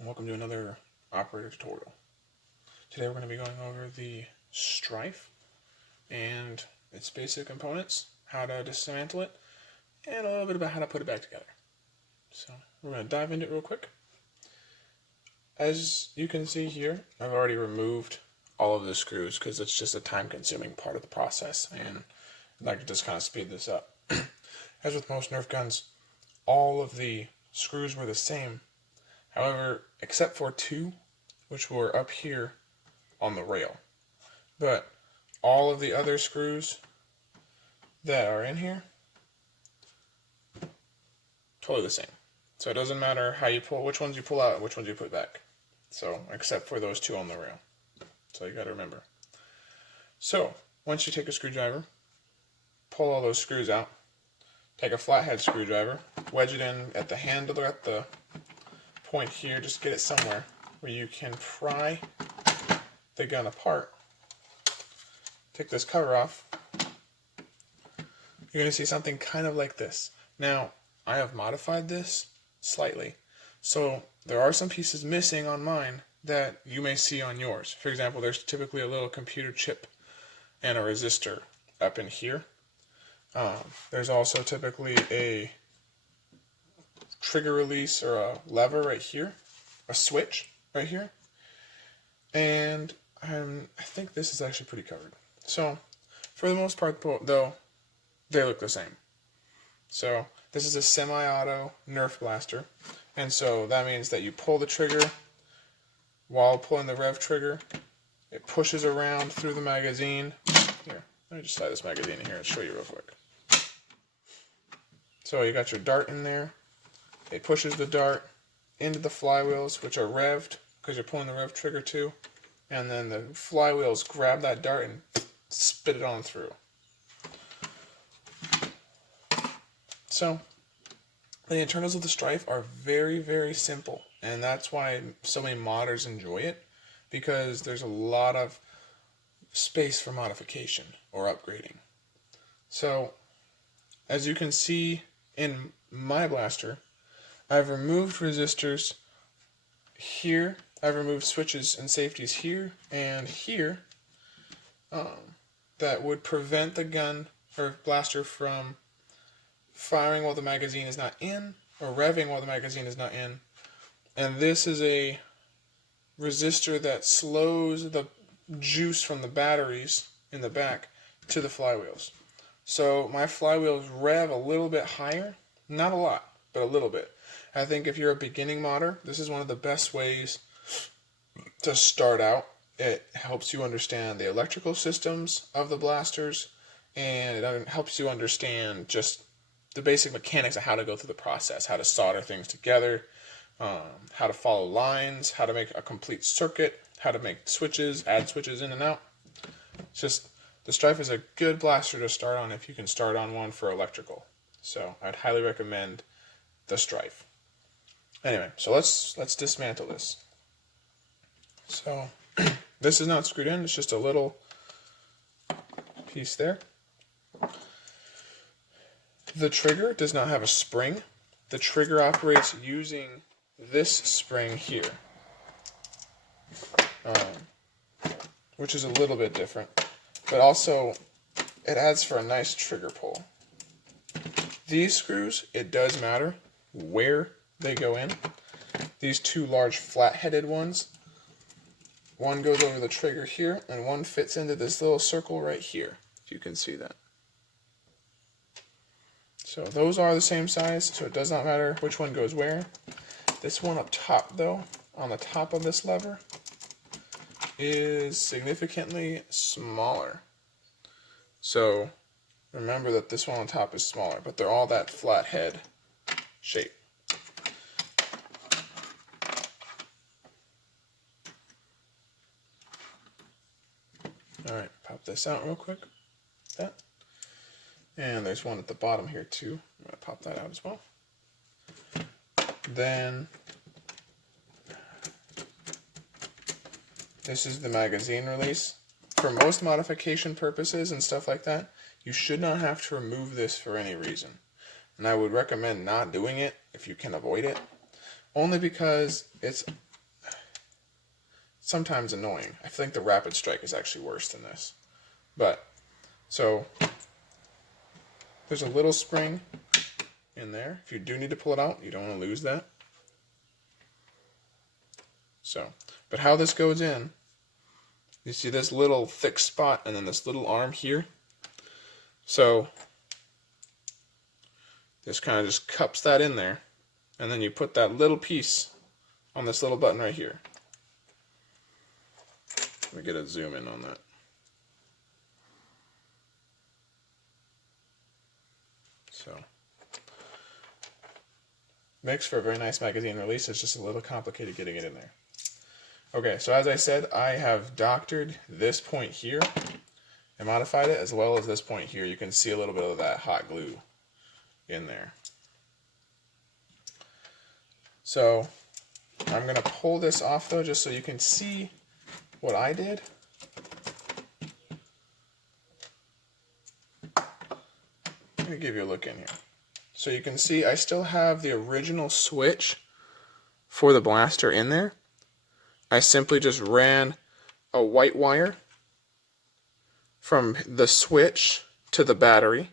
and welcome to another operator tutorial. Today we're going to be going over the Stryfe and its basic components, how to dismantle it, and a little bit about how to put it back together. So we're going to dive into it real quick. As you can see here, I've already removed all of the screws because it's just a time-consuming part of the process, and I'd like to just kind of speed this up. As with most Nerf guns, all of the screws were the same. However, except for two, which were up here on the rail. But all of the other screws that are in here, totally the same. So it doesn't matter how you pull, which ones you pull out and which ones you put back. So, except for those two on the rail. So you got to remember. So, once you take a screwdriver, pull all those screws out, take a flathead screwdriver, wedge it in at the handle or at the point here, just get it somewhere where you can pry the gun apart. Take this cover off. You're going to see something kind of like this. Now, I have modified this slightly. So there are some pieces missing on mine that you may see on yours. For example, there's typically a little computer chip and a resistor up in here. There's also typically a trigger release or a lever right here, a switch right here, and I think this is actually pretty covered. So for the most part though, they look the same. So this is a semi-auto Nerf blaster, and so that means that you pull the trigger. While pulling the rev trigger, it pushes around through the magazine. Here, let me just slide this magazine in here and show you real quick. So you got your dart in there. It pushes the dart into the flywheels, which are revved because you're pulling the rev trigger too, and then the flywheels grab that dart and spit it on through. So the internals of the Stryfe are very, very simple, and that's why so many modders enjoy it, because there's a lot of space for modification or upgrading. So as you can see in my blaster, I've removed resistors here, I've removed switches and safeties here and here that would prevent the gun or blaster from firing while the magazine is not in, or revving while the magazine is not in. And this is a resistor that slows the juice from the batteries in the back to the flywheels. So my flywheels rev a little bit higher, not a lot, but a little bit. I think if you're a beginning modder, this is one of the best ways to start out. It helps you understand the electrical systems of the blasters, and it helps you understand just the basic mechanics of how to go through the process, how to solder things together, how to follow lines, how to make a complete circuit, how to make switches, add switches in and out. It's just, the Stryfe is a good blaster to start on if you can start on one for electrical. So I'd highly recommend the Stryfe. Anyway, so let's dismantle this. So this is not screwed in, it's just a little piece there. The trigger does not have a spring. The trigger operates using this spring here, which is a little bit different, but also it adds for a nice trigger pull. These screws, it does matter where they go in. These two large flat-headed ones, one goes over the trigger here, and one fits into this little circle right here, if you can see that. So those are the same size, so it does not matter which one goes where. This one up top, though, on the top of this lever, is significantly smaller. So remember that this one on top is smaller, but they're all that flat head shape. Alright, pop this out real quick. That. And there's one at the bottom here too. I'm going to pop that out as well. Then this is the magazine release. For most modification purposes and stuff like that, you should not have to remove this for any reason. And I would recommend not doing it if you can avoid it. Only because it's sometimes annoying. I think the Rapid Strike is actually worse than this. But, so, there's a little spring in there. If you do need to pull it out, you don't want to lose that. So, but how this goes in, you see this little thick spot and then this little arm here. So, this kind of just cups that in there, and then you put that little piece on this little button right here. Let me get a zoom in on that. So, makes for a very nice magazine release. It's just a little complicated getting it in there. Okay, so as I said, I have doctored this point here and modified it, as well as this point here. You can see a little bit of that hot glue in there. So I'm going to pull this off though, just so you can see what I did. Let me give you a look in here. So you can see I still have the original switch for the blaster in there. I simply just ran a white wire from the switch to the battery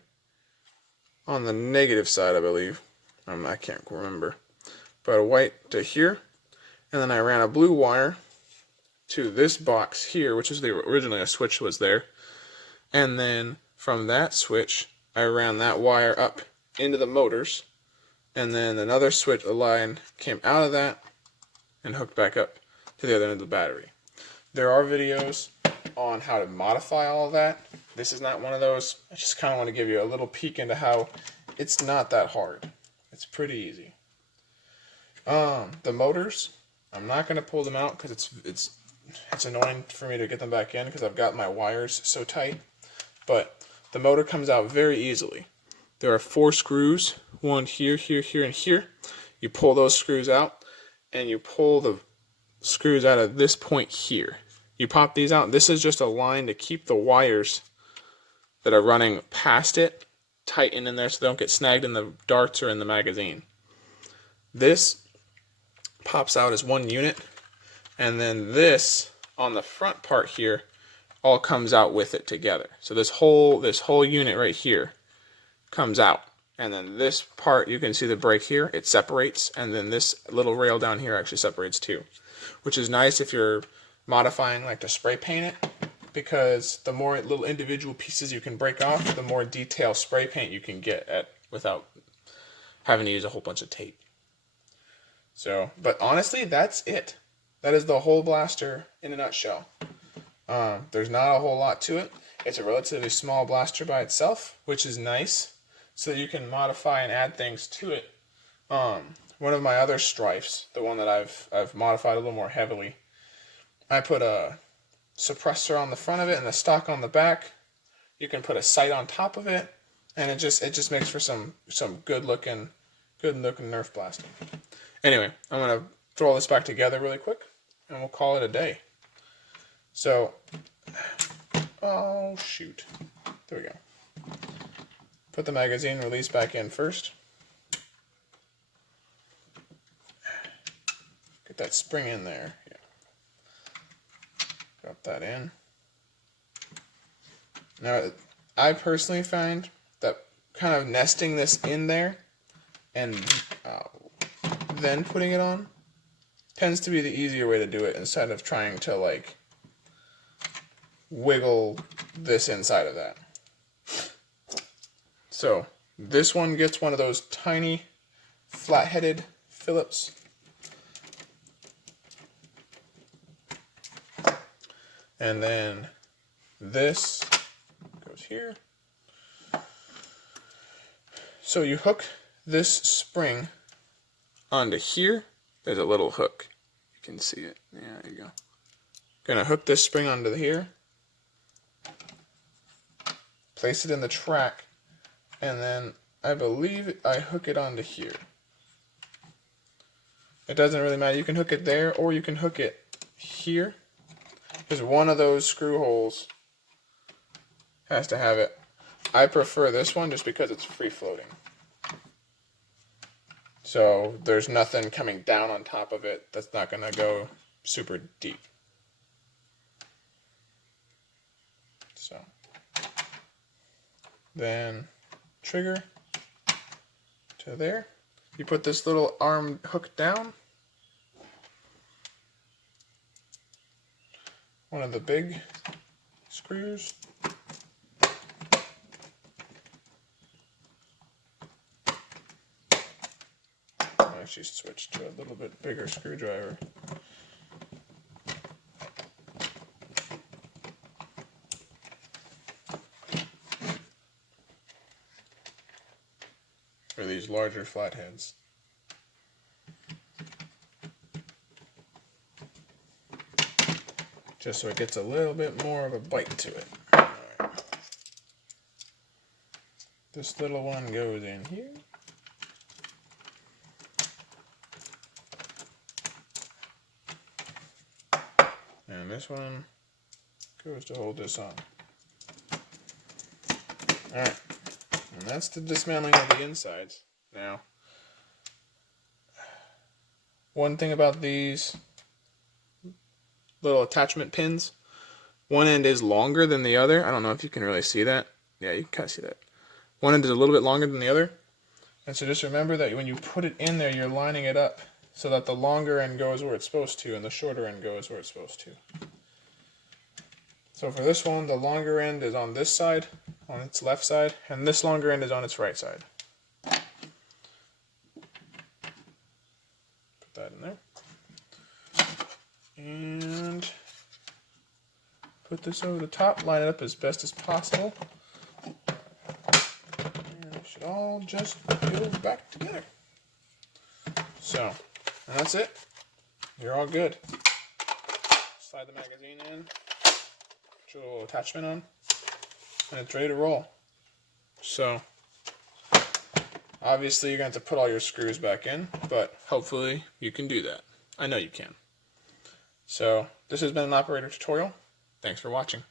on the negative side, I believe. I can't remember. But a white to here, and then I ran a blue wire to this box here, which is originally a switch was there. And then from that switch, I ran that wire up into the motors, and then another switch, a line came out of that and hooked back up to the other end of the battery. There are videos on how to modify all of that. This is not one of those. I just kind of want to give you a little peek into how it's not that hard. It's pretty easy. The motors, I'm not going to pull them out because it's annoying for me to get them back in because I've got my wires so tight. But the motor comes out very easily. There are 4 screws, one here, here, here, and here. You pull those screws out, and you pull the screws out of this point here. You pop these out. This is just a line to keep the wires that are running past it tightened in there so they don't get snagged in the darts or in the magazine. This pops out as one unit, and then this on the front part here all comes out with it together. So this whole unit right here comes out, and then this part, you can see the brake here, it separates, and then this little rail down here actually separates too, which is nice if you're modifying like to spray paint it, because the more little individual pieces you can break off, the more detailed spray paint you can get at without having to use a whole bunch of tape. So, but honestly, that's it. That is the whole blaster in a nutshell. There's not a whole lot to it. It's a relatively small blaster by itself, which is nice, so that you can modify and add things to it. One of my other Stryfes, the one that I've modified a little more heavily, I put a suppressor on the front of it and a stock on the back. You can put a sight on top of it, and it just makes for some good looking Nerf blasting. Anyway, I'm gonna throw all this back together really quick, and we'll call it a day. So, oh shoot, there we go. Put the magazine release back in first. Get that spring in there. Yeah. Drop that in. Now, I personally find that kind of nesting this in there and then putting it on tends to be the easier way to do it instead of trying to like wiggle this inside of that. So this one gets one of those tiny flat-headed Phillips. And then this goes here. So you hook this spring onto here. There's a little hook. You can see it. Yeah, there you go. Gonna hook this spring onto here. Place it in the track. And then I believe I hook it onto here. It doesn't really matter. You can hook it there or you can hook it here. Because one of those screw holes has to have it. I prefer this one just because it's free floating. So there's nothing coming down on top of it that's not going to go super deep. then trigger to there. You put this little arm hook down, one of the big screws. I'll actually switch to a little bit bigger screwdriver. For these larger flatheads. Just so it gets a little bit more of a bite to it. All right. This little one goes in here. And this one goes to hold this on. Alright. And that's the dismantling of the insides. Now, one thing about these little attachment pins, one end is longer than the other. I don't know if you can really see that. Yeah, you can kind of see that. One end is a little bit longer than the other. And so just remember that when you put it in there, you're lining it up so that the longer end goes where it's supposed to and the shorter end goes where it's supposed to. So for this one, the longer end is on this side, on its left side, and this longer end is on its right side. Put that in there. And put this over the top, line it up as best as possible. And it should all just go back together. So, and that's it. You're all good. Slide the magazine in. Put your little attachment on, and it's ready to roll. So, obviously you're going to have to put all your screws back in, but hopefully you can do that. I know you can. So, this has been an operator tutorial. Thanks for watching.